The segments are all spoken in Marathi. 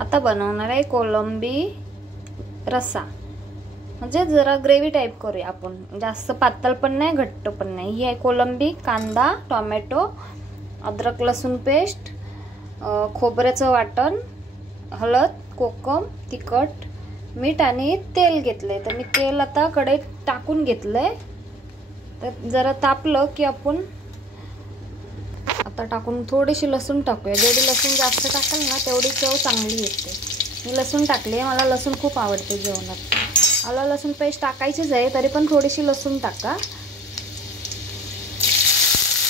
आता बनवणार आहे कोलंबी रस्सा, म्हणजे जरा ग्रेव्ही टाईप करूया आपण, जास्त पातळ पण नाही घट्ट पण नाही। ही आहे कोलंबी, कांदा, टोमॅटो, अद्रक लसूण पेस्ट, खोबऱ्याचं वाटण, हळद, कोकम, तिखट, मीठ आणि तेल घेतले। तर मी तेल आता कढईत टाकून घेतलंय। तर जरा तापलं की आपण आता टाकून थोडीशी लसूण टाकूया। जेवढी लसूण जास्त टाकाल ना तेवढी चव चांगली येते। मी लसूण टाकले, मला लसूण खूप आवडते जेवणात। आलं लसूण पेस्ट टाकायचीच आहे, तरी पण थोडीशी लसूण टाका।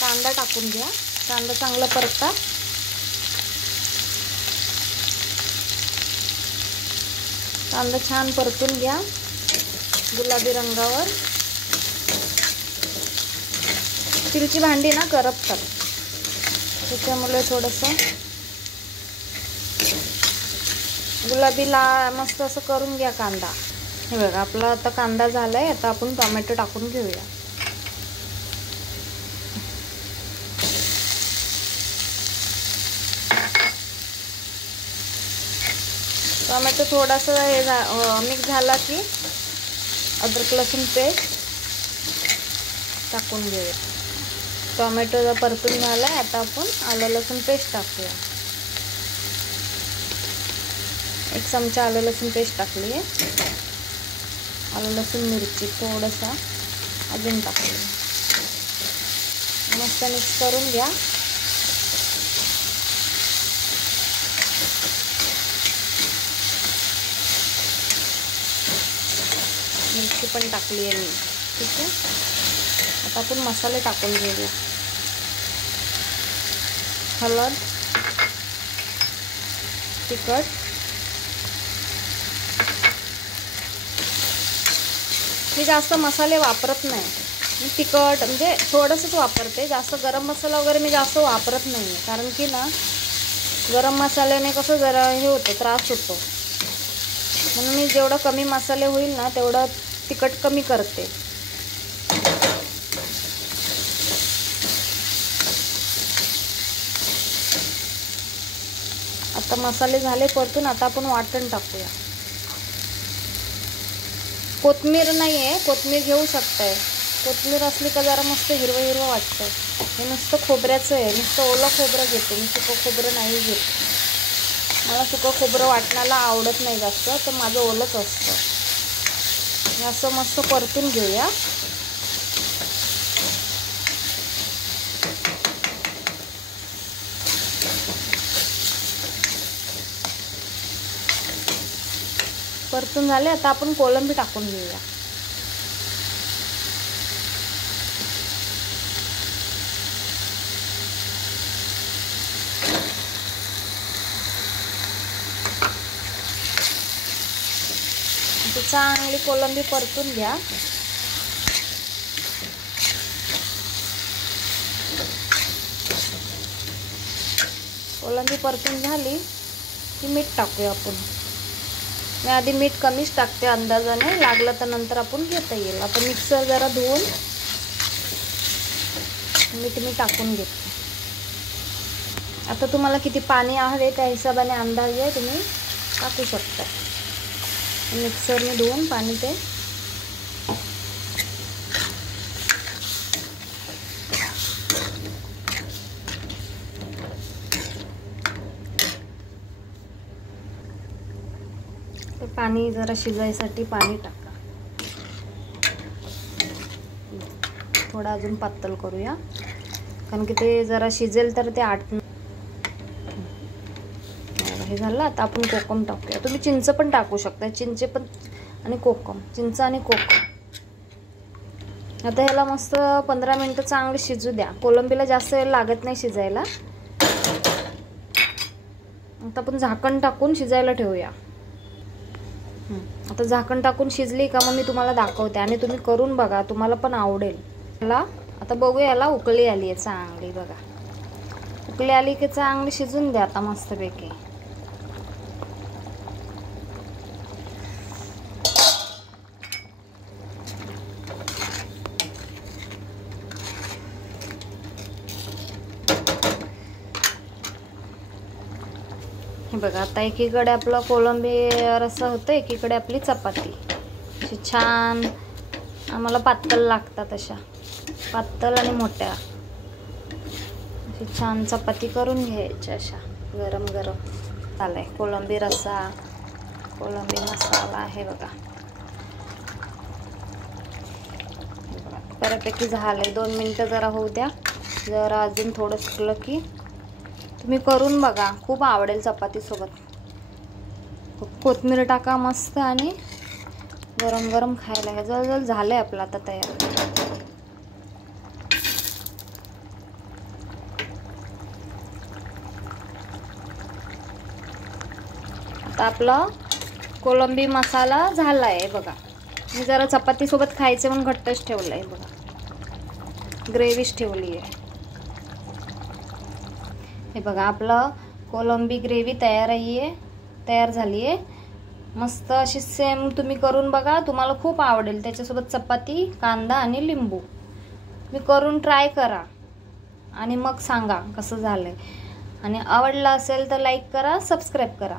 कांदा टाकून घ्या, कांदा चांगला परता। कांदा छान परतून घ्या गुलाबी रंगावर। स्टीलची भांडी ना करपतात, त्याच्यामुळे थोडंसं गुलाबीला मस्त असं करून घ्या कांदा। हे बघा आपला आता कांदा झालाय। आता आपण टोमॅटो टाकून घेऊया। टोमॅटो थोडासा हे मिक्स झाला की अद्रक लसूण पेस्ट टाकून घेऊया। टोमॅटो जर परतून झालाय, आता आपण आलं लसूण पेस्ट टाकूया। 1 चमचा आलं लसूण पेस्ट टाकली आहे। आलं लसूण मिरची थोडासा अजून टाकूया। मस्त मिक्स करून घ्या। मिरची पण टाकली आहे मी, ठीक आहे। आता आपण मसाले टाकून घेऊया। हळद, तिखट, मी जास्त मसाले वापरत नाही। मी तिखट म्हणजे थोडंसंच वापरते, जास्त गरम मसाला वगैरे मी जास्त वापरत नाही। कारण की ना गरम मसाल्याने कसं जरा हे होतं, त्रास होतो, म्हणून मी जेवढं कमी मसाले होईल ना तेवढं तिखट कमी करते। आता मसाले झाले परतून, आता आपण वाटण टाकूया। कोथिंबीर नाही आहे, कोथिंबीर घेऊ शकताय। कोथिंबीर असली का जरा मस्त हिरवं हिरवं वाटतं। हे नुसतं खोबऱ्याचं आहे, नुसतं ओलं खोबरं घेते मी, सुकं खोबरं नाही घेत। मला सुकं खोबरं वाटणाला आवडत नाही जास्त, तर माझं ओलंच असतं। हे असं मस्त परतून घेऊया। परतून झाले, आता आपण कोलंबी टाकून घेऊया। चांगली कोलंबी परतून घ्या। कोलंबी परतून झाली की मीठ टाकूया आपण। मी आधी मीठ कमीच टाकते अंदाजाने, लागलं तर नंतर आपण घेता येईल। आता मिक्सर जरा धुवून मीठ मी टाकून घेते। आता तुम्हाला किती पाणी हवे त्या हिशोबाने अंदाजे तुम्ही टाकू शकता। मिक्सरने धुवून पाणी ते पाणी जरा शिजायसाठी पाणी टाका। थोडा अजून पातळ करूया, कारण की ते जरा शिजेल तर ते हे झालं। आता आपण कोकम टाकूया। तुम्ही चिंच पण टाकू शकता, चिंच पण आणि कोकम, चिंच आणि कोकम। आता ह्याला मस्त 15 मिनिटं चांगलं शिजू द्या। कोलंबीला जास्त वेळ लागत नाही शिजायला। आता आपण झाकण टाकून शिजायला ठेवूया। आता झाकण टाकून शिजली का मग मी तुम्हाला दाखवते आणि तुम्ही करून बघा, तुम्हाला पण आवडेल। आता बघूया, याला उकळी आली आहे चांगली, बघा उकळी आली की चांगली शिजून द्या आता मस्तपैकी। हे बघा आता एकीकडे आपला कोलंबी रस्सा होतो, एकीकडे आपली चपाती. अशी छान आम्हाला पातळ लागतात, अशा पातळ आणि मोठ्या. अशी छान चपाती करून घ्यायची अशा गरम गरम. चालय कोलंबी रस्सा, कोलंबी मसाला आहे बघा. बऱ्यापैकी झालंय. 2 मिनटं जरा होऊ द्या. जरा अजून थोडं सुकलं की तुम्ही करून बघा, खूप आवडेल चपाती सोबत. कोथिंबीर टाका मस्त आणि गरम गरम खायला. हे जवळजवळ झालंय आपलं आता तयार. आता आपला कोलंबी मसाला झालाय बघा. मी जरा चपाती सोबत खायचे म्हणून घट्टच ठेवलंय बघा, ग्रेव्हीच ठेवली आहे. हे बघा आपलं कोलंबी ग्रेव्ही तयार झाली आहे. मस्त अशी सेम तुम्ही करून बघा, तुम्हाला खूप आवडेल. त्याच्यासोबत चपाती, कांदा आणि लिंबू. तुम्ही करून ट्राय करा आणि मग सांगा कसं झालंय. आणि आवडलं असेल तर लाईक करा, सबस्क्राईब करा.